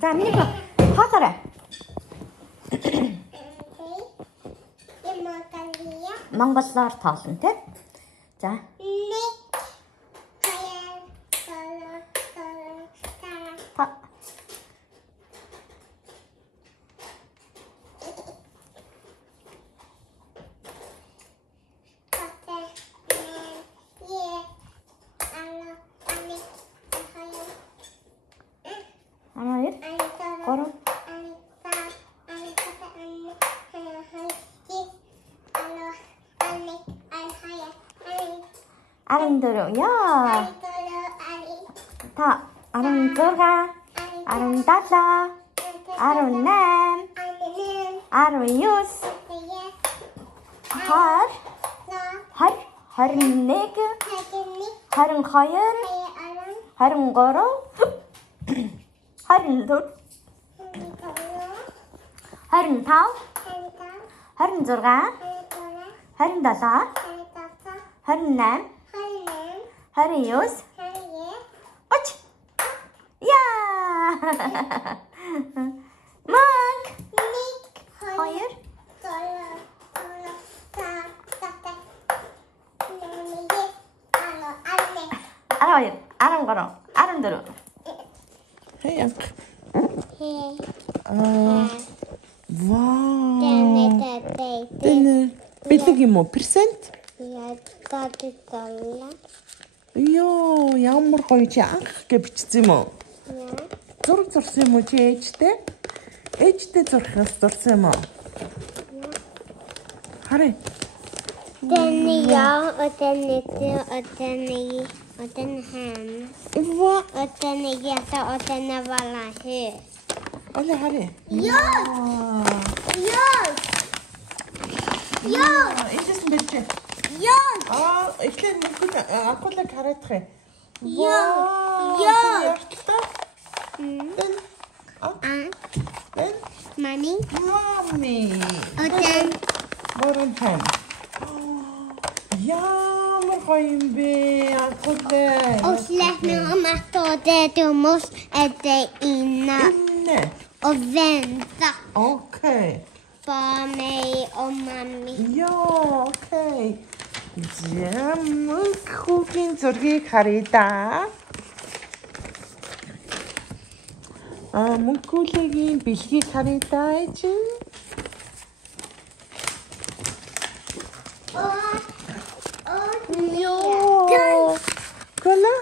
자, 미니카 화살해. Монгол тоолно тий. За. 아름드러, 야. 다, 아름드가, 아름다자, 아름남, 아름유스, 하른네그, 하른커열, 하른거로, 하른돌, 하른타우, 하른저가, 하른다자, 하른남, 하리요스, 어치, 야, 막, 허열, 아라요, 아랑거로, 아랑들어. Hey, wow. Dinner. Бэлэг юм уу? Персент? Йоо, ямар гоё чи анх гэж бичсэн юм уу? Зураг зурсан юм уу чи ээжтэй? Ээжтэй зурхаас зурсан юм уу? Харин. Den jag och den är och den hem. Vad? Och den är jätte och den är bara hus. Olle, Harry. Ja! Ээжсэн бэлчээ. Эхлээд нүгүүд акулаг хараадах юм. Mommy. Och den. Våran hem. Ямар гоё юм бэ? Акулаг. Och släpp mig om att du måste äta innan. Och vänta. Okej. På mig och mamma. Ja, okej. Хүүгийн зургийг харъя да. Мөнгөлийн бэлгийг харъя да ээж. Йоо. Кола?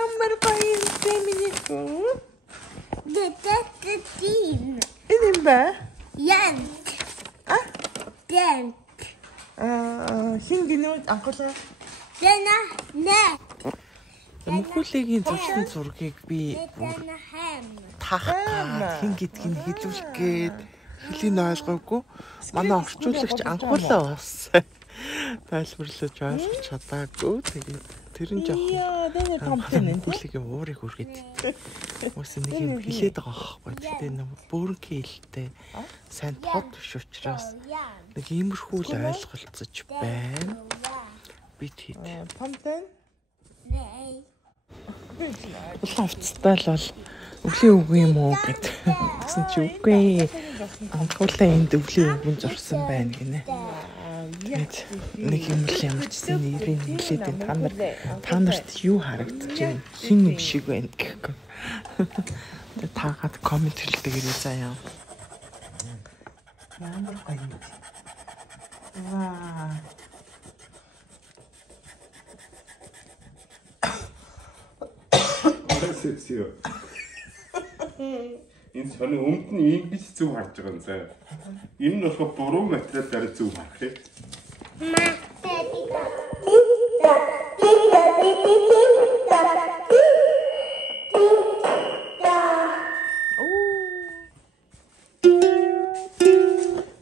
Ямар гоё юм бэ минийхүү? Det är din. Энэ юм ба? Jämt. Den. Хин гинөө анхуулаа. Denna nät. Мөхөлийн зурсан зургийг би Denna hem. таахаа хин гэдгийг хэлүүлэх гээд хэлийг ойлгоогүй. Манай орчуулагч анхуулаа бас тайлбарлаж ойлгож чадаагүй. Тэгээд тэр нь жоохон мөхөлийн уурыг үргээд ус нэг юм хэлээд байгаа байхгүй. Тэгтээ нэг бөөрөнхий хэлтэй сайн тод биш учраас нэг иймэрхүү л ойлголцож байна. Бид хэд. Памтэн? Улаавцтай л бол өвлийн үг юм уу гэсэн чи үгүй. Анхуулаа энд өвлийн үгэн зурсан байна гинэ. Тэгээд нэг юм л ямарчсан нэрийг хэлээд та нарт юу харагдаж байна? Хин юм шиг байна гэхгүй. Тэгээд таагаад коммент хэлдэг ирээ заяа. Ямар гоё юм. Ваа. Энэ сони өмд нь ингэж зөв харж байгаа юм заа. Энэ нь болохоор буруу материалаар зөв харах юм.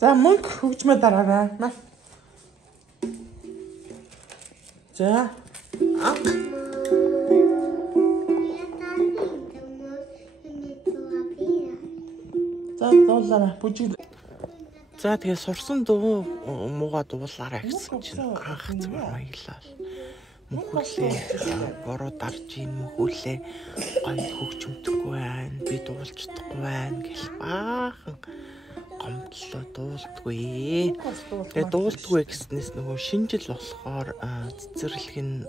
За мөнгө хөгжмөө дараарай. Маш. За. За дуулаарай. Бүжиг. За тэгээ сурсан дуу мууга дуулаарай гэсэн чинь анх зүгээр маяглал. Мөхүүлээ бороо дарж ийн мөхүүлээ гоё хөгжмөдөхгүй байна. Би дуулж чадахгүй байна гэл баахан гомдлоо дуулдгүй. Тэгээ дуулдгүй гэснээс нөгөө шинжил болохоор цэцэрлэг нь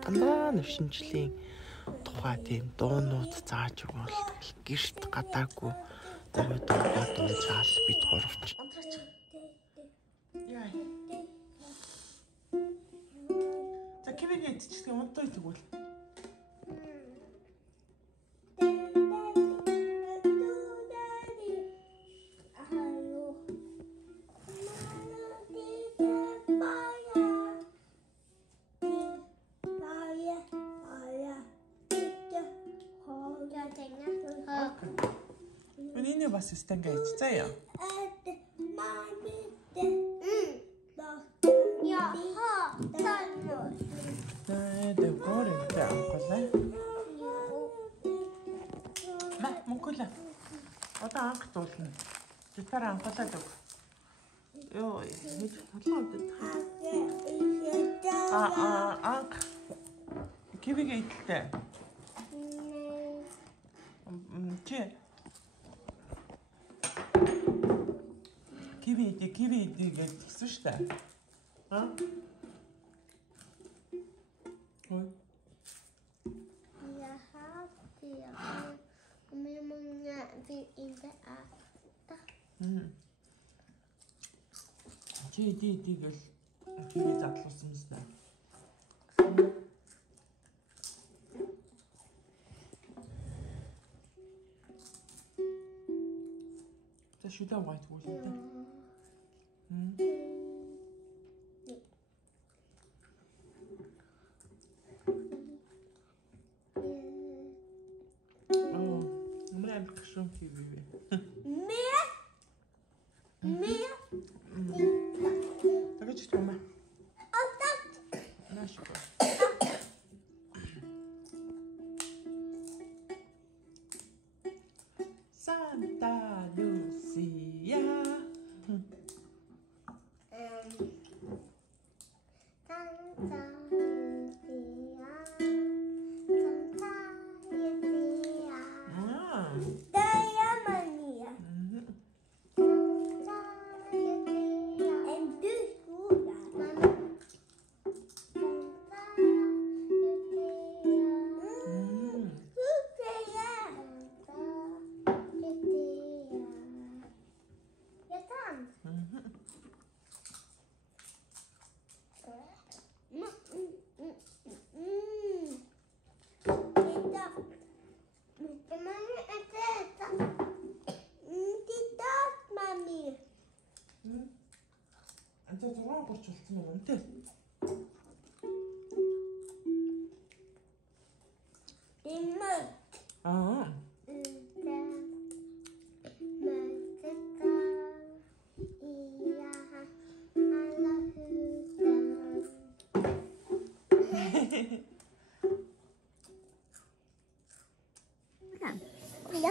дандаа нэг шинжлийн тухай тийм дуунууд зааж өгвөл тэгэл гэрт гадаагүй өөрөө дуулаад дуусаал бид гуравч. Яа. За кивэгээ идчихсэн унтаа тэгвэл. Ini бас стенгээ ичцээ яа. Дэв горэн тэ анхлаа. Мөнхөлөө. Одоо анх дуулна. Гитар анхлаа дэг. Йоо, нэг толгойд. Анх. Кивэгээ идэлтэй. Чи Kiwi гэж тэгсэн шүү дээ. Ой. Я хавтия. Умемоня ви инде ата. Чи гэл kiwi задлуулсан юм байна. За шүдэ white wool дээ. Умрам кшум kiwi. Мэ? Так чи тома. Наш. Santa Lucia. Антаа 6 гарч болсон юм үнтэй. Имма.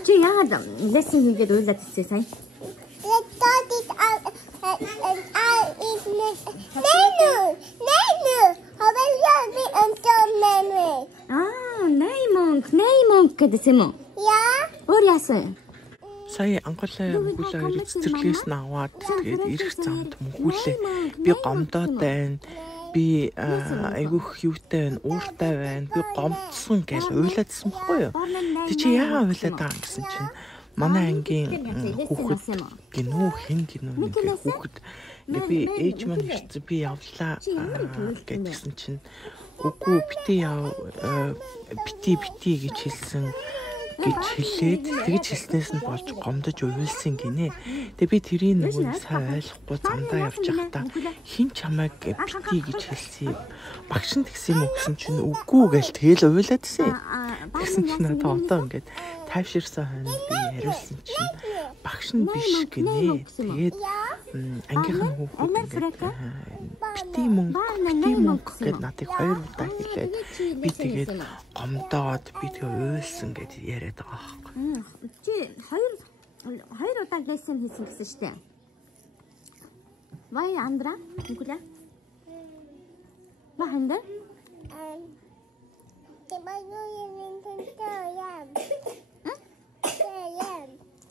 Чи яагаад лесен хийгээд уйлаад ирсэн сая? Наймонг гэдсэн юм уу? Яа. Өөр яасан? Сая анхлаа мөхүүлээ хоёр цэцэрлэгээс нь аваад тэгээд ирэх замд мөхүүлээ. Би гомдоод байна. Би айгүйх юутай байна, ууртай байна. Би гомдсон гэж уйлаадсан байхгүй юу? Тэг чи яагаад уйлаад байгаа юм гэсэн чинь манай ангийн хүүхэд гинөө хин гинөө нэг хүүхэд би ээж маань ирсэн би явлаа гэдгсэн чинь үгүй бити яв бити гэж хэлсэн. гэж хэлээд тэгж хэлснээс нь болж гомдож уйлсан гинэ. Тэгээ би тэрийг нөгөө сайн ойлгохгүй замдаа явж байхдаа хин чамайг битгий гэж хэлсэн юм. Багш нь тэгсэн юм уу гэсэн чинь үгүй гээл тэгэл уйлаадсэн. Тэгсэн чинь надад одоо ингээд тайвширсан хойно би яриулсан чинь багш нь биш гинэ. Тэгээд ангийнхан хүүхэд бити мөнгө гэд надыг 2 удаа хэлээд би тэгээд гомдоод би тэгээ уйлсан гэж яриад байгаа байхгүй. Чи хоёр удаа лесэн хийсэн гэсэн штэ. Вай Андра, Никола. Баханда?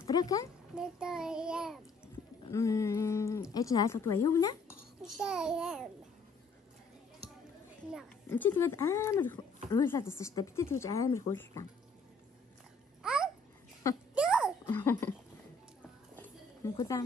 Брэка? Эч наалгад юу гэнэ? Чи тэгээд амар уйлаад байсан шүү дээ. Бити тэгж амар хөлтаа. Никола.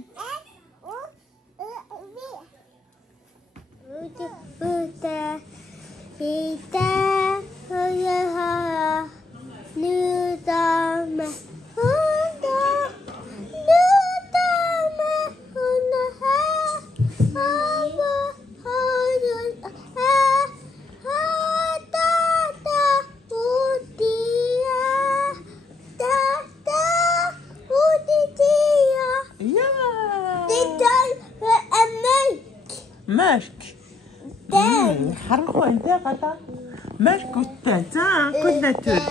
Mark. Харахгүй энэ гадаа. Mark үттэй. За, күлнэтэр.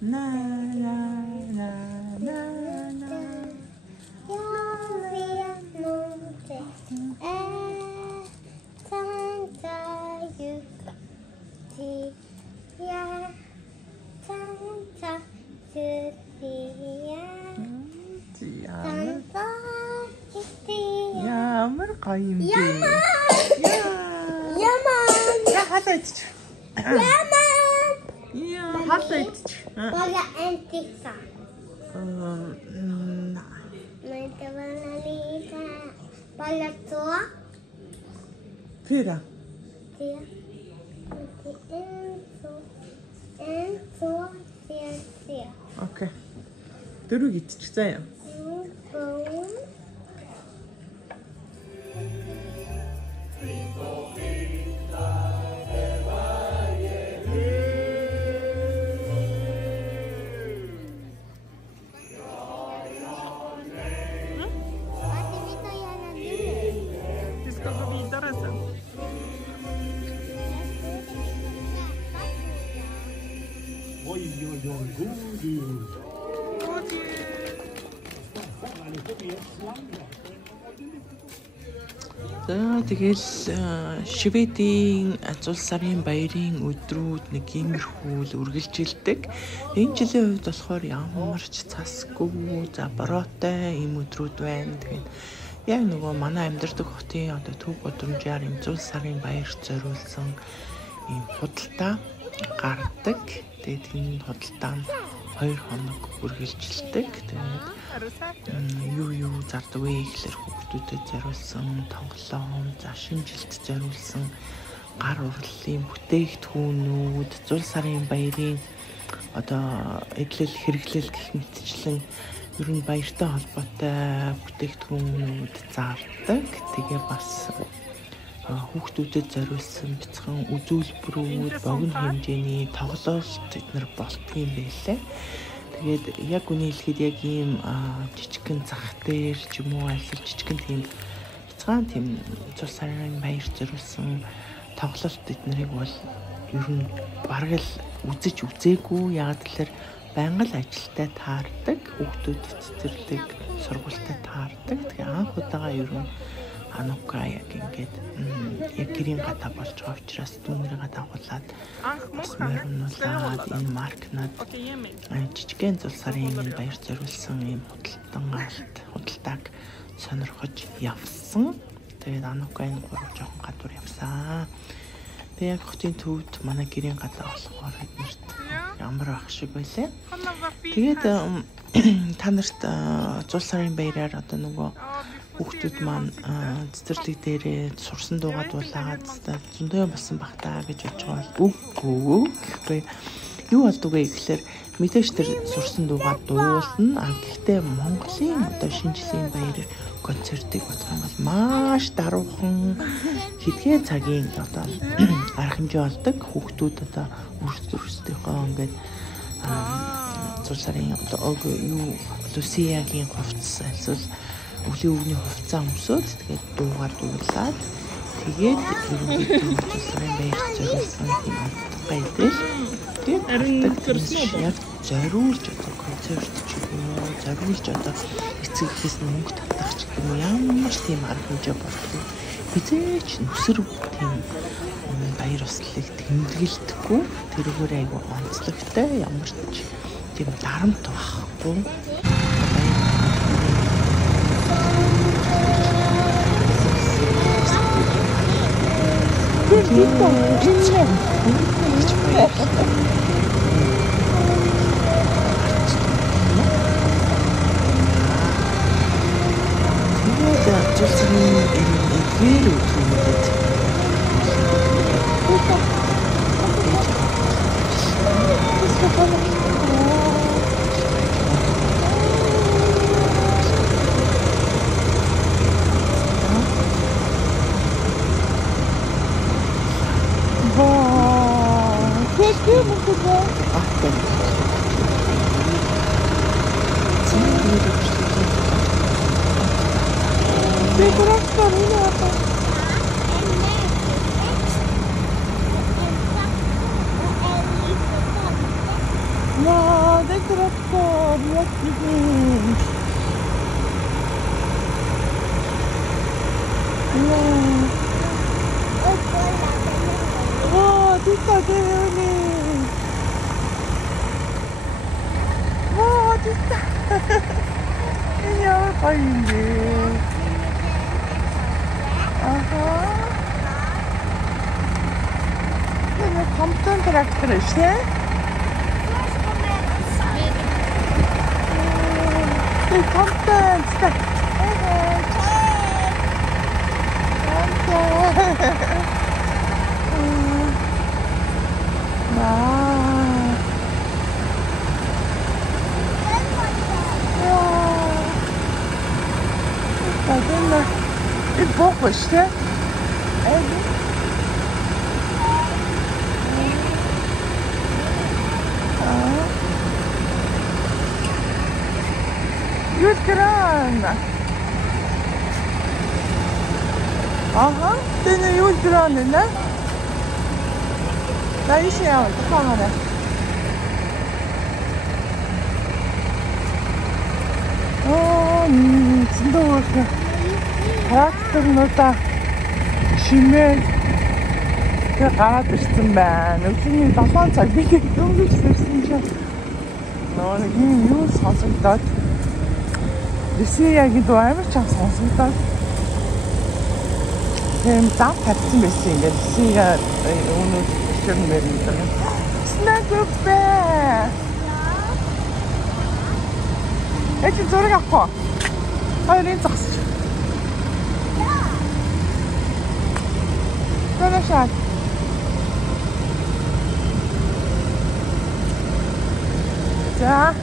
На на на на на. Ямар гоё юм бэ? Яман. Халаач. Яман. Яа, халаач. Бола антика. Бола туа. Пира. Окей. Дөрөв итчих заяа. Тэгэл Шведийн Азул сарын баярын өдрүүд нэг иймэрхүү л үргэлжилдэг. Энэ жилийн хувьд болохоор ямар ч цасгүй, за бороотой ийм өдрүүд байна. Тэгээд яг нөгөө манай амьдардаг хотын одоо төв гудамжаар энэ Азул сарын баяр зориулсан ийм худалдаа гардаг. Тэгээд энэ худалдаа нь 2 хоног үргэлжилдэг. Тэгээд юу зардаг вэ гэхэлэр хүүхдүүдэд зориулсан тоглоом, за шинжилт зориулсан гар урлалын бүтээгдэхүүнүүд, Зул сарын баярын одоо эдлэл хэрэглэл гэх мэтчлэн ер нь баяртай холбоотой бүтээгдэхүүнүүд зардаг. Тэгээ бас хүүхдүүдэд зориулсан бяцхан үзүүлбэрүүд, богино хэмжээний тоглолт эднэр болтгийм байлээ. Тэгээд яг үнийг хэлэхэд яг ийм жижигхэн зах дээр ч юм уу эсвэл жижигхэн тийм бяцхан тийм Зул сарын баяр зориулсан тоглолт эднэрийг бол ер нь бараг л үзэж үзээгүй. Яг тэлэр байнга л ажилтай таардаг, хүүхдүүд цэцэрлэг сургуультай таардаг. Тэгээ анх удаага ер нь Ханука яг ингээд яг гэрийн гадаа болж байгаа учраас дүүнэрээ дагуулад бас мөрнүүлээд энэ маркнад жижигхэн Зул сарын баяр зориулсан ийм худалдааг сонирхож явсан. Тэгээд Анука энэ 3 жоохон гадуур явсан. Тэгээд яг хотын төвд манай гэрийн гадаа болохоор эднэрт ямар ах шиг байлаа. Тэгээд та нарт зул сарын баяраар одоо нөгөө хүүхдүүд маань цэцэрлэг дээрээ сурсан дуугаа дуулаагаад зөндөө болсон бах таа гэж бодож байгаа бол үгүй гэхгүй юу болдгоо гэхэлэр мэдээж тэр сурсан дуугаа дуулна. Гэхдээ Монголын одоо шинжлэлийн баяр концертыг бодох юм бол маш даруухан хэдгээ цагийн одоо арга хэмжээ болдог. Хүүхдүүд одоо өөрсдийнхөө ингээд зул сарын одоо юу Лусиягийн хувцас эсвэл өвлийн өвгний хувцас өмсөд тэгээд дуугаар дуулаад тэгээд ерөнхийдөө зул сарын баяр зориулсан юм байдаг. Тэгээд яг зориулж одоо концерт ч юм уу зориулж одоо эцэгээс мөнгө татах ч юм уу ямар ч тийм арга хэмжээ болтгүй хизээч нүсэр тийм баяр услыг тэмдэглэдэггүй тэрүүгээр айгүй онцлогтой ямар ч тийм дарамт байхгүй Компьютер трактор işte. Компьютер işte. Evet. Bakın bir bok işte. Evet. Юлькран. Ага, ты на Юлькране, да? Да, еще я вот, камера. О, здорово. Тракторнуудаа шимээ гараад ирсэн байна. Өглөөний 7 цаг би дөнгөж ирсэн чинь нэг юм сонсогдоод Лусиягийн дуу амар ч сонсогдоод тэм зам тавьсан байсан ингээд Лусия өнөө ширэн мэрэн Снэкбэ. Эцэг зураг авах. Хоёрын зогсож. Хорошо. За.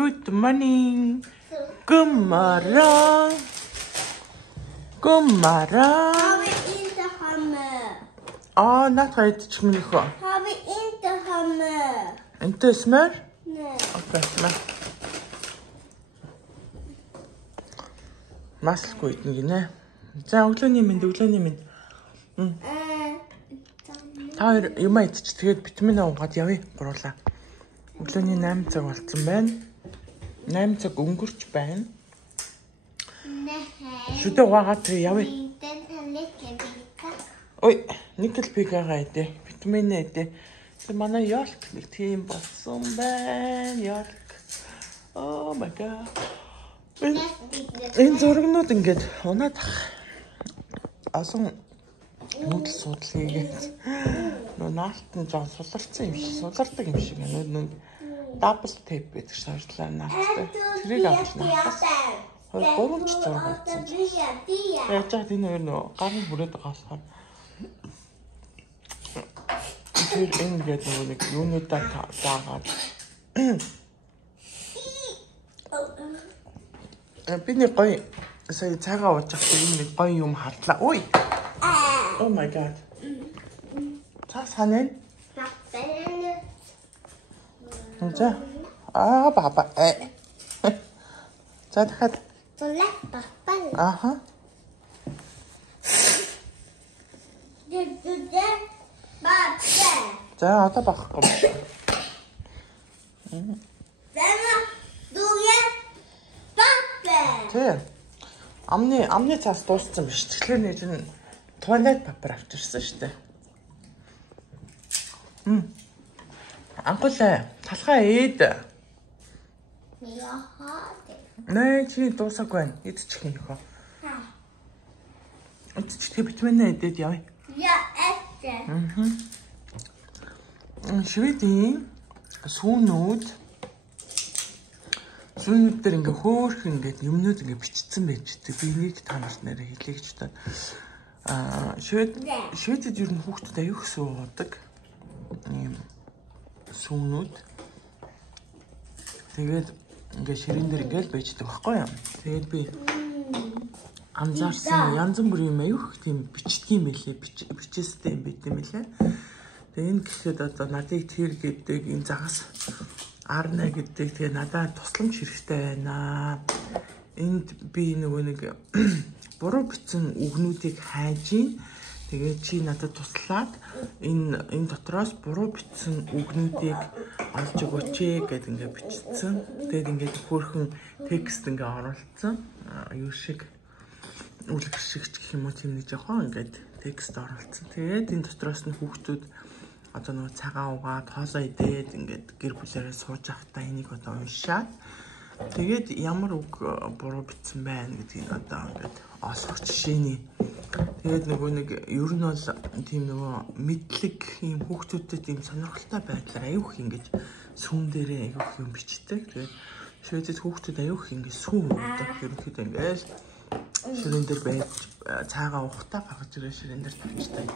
Good morning. God morgon. God morgon. Har vi inte hammer? Ja, natt idчих miniko. Har vi inte hammer? Inte smör? Nej. Okej, smör. Масгүй идэх гинэ. За өглөөний минь. Так. Та хоёр юм идчих. Тэгээд витамин уугаад явъя. Гурлаа. Өглөөний 8 цаг болсон байна. 8 цаг өнгөрч байна. Шүдэ угаагаад явъя. Ой, никл пигагаа идэ. Витамин идэ. Тэ манай ёлк нэг тийм болсон байна. Ёлк. Oh my god. Энэ зургнууд ингээд унаад олон нүүдэл судал хийгээд нөө наалтан жоо суларсан юм шиг сулардаг юм шиг нөө дабл тейп гэдэг шаардлага наалттай. Тэрийг авч наалтаас 2-3 ч зураг авсан. Яаж яа энэ хоёр нөө гарын бүрээд байгаа болохоор тэр ингээд нэг юунуудаа таагаад би нэг гоё сая цагаа ууж авах нэг гоё юм хардлаа. Ой. Oh my god. Цаасаа за. Баба. За дахиад. Аха. За одоо бахгүй. Тэ. Амны цаас дууссан биш. Тэгэхээр нэг нь туалет папер авчирсан шүү дээ. Анхлаа талхаа ээд. Нэ чи дуусаагүй байна. Идчих юм нөхөө. Идчих витамин идээд явъя. Шведийн сүүнүүд дээр ингээ хөөх ингээд юмнууд ингээ бичсэн байж тээ. Би нэг та нарт нэрээ хэлье гэж та. Шведэд ер нь хүүхдүүд аюух суудаг. Ийм сүүнүүд. Тэгээд ингээ ширээн дээр ингээл байждаг байхгүй юу? Тэгээд би анзаарсан янз бүрийн аюух тийм бичдэг юм байлээ. Бичээстэй юм байт юм байлээ. Тэгээд энэ гэхэд одоо надыг тэр гэдэг энэ загас арна гэдэг тэгээ надад тусламж хэрэгтэй байна. Энд би нөгөө нэг буруу бичсэн үгнүүдийг хайж ийн. Тэгээд чи надад туслаад энэ дотроос буруу бичсэн үгнүүдийг олж өгөөч гэд ингээ бичсэн. Тэгээд ингээ хөөрхөн текст ингээ оруулсан. Юу шиг үлгэр шигч гэх юм уу тийм нэг жоохон ингээд текст оруулсан. Тэгээд энэ дотроос нь хүүхдүүд одоо нөгөө цагаан угаад хоолоо идээд ингээд гэр бүлээрээ сууж авахтаа энийг одоо уншаад тэгээд ямар үг буруу бичсэн байна гэдгийг одоо ингээд олох жишээний. Тэгээд нөгөө нэг ер нь бол тийм нөгөө мэдлэг юм хүүхдүүдэд тийм сонирхолтой байдлаар аюух ингэж сүүн дээрээ аюух юм бичдэг. Тэгээд шведэд хүүхдүүд аюух ингэж сүүн уудаг. Ерөнхийдөө ингээд ширээн дээр байж цаагаа уухтаа гаргаж ирээ ширээн дээр тавьчихдаг.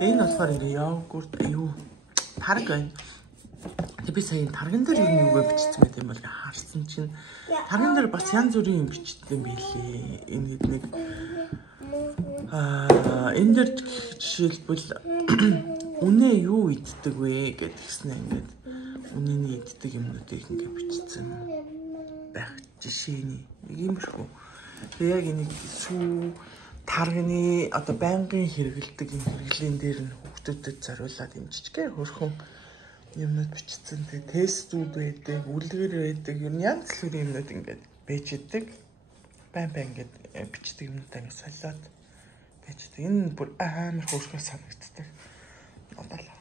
Энэ болохоор ингээ йогурт юу тарг байна. Тэг би сая тарган дээр юу вэ бичсэн байт юм бол харсан чинь тарган дээр бас янз бүрийн юм бичсэн юм билээ. Энэ нэг энэ дээр жишээлбэл үнэ юу иддэг вэ гэдгснээ ингээд үнэний иддэг юмнуудыг ингээ бичсэн байх жишээний нэг юм шүү. Тэг яг нэг сүү тарганы одоо байнгын хэрэгэлдэг юм хэрэглэн дээр нь хүүхдүүдэд зориулаад юм жижигхэн хөрхөн юмнууд бичсэн. Тэгээ тестүүд байдаг, үлгэр байдаг, ер нь янз бүрийн юмнууд ингээд байж идэг. Байн ингээд бичдэг юмнуудаа ингээд солиод байж идэг. Энэ бүр амар хөөрхөн санагддаг. Одоо л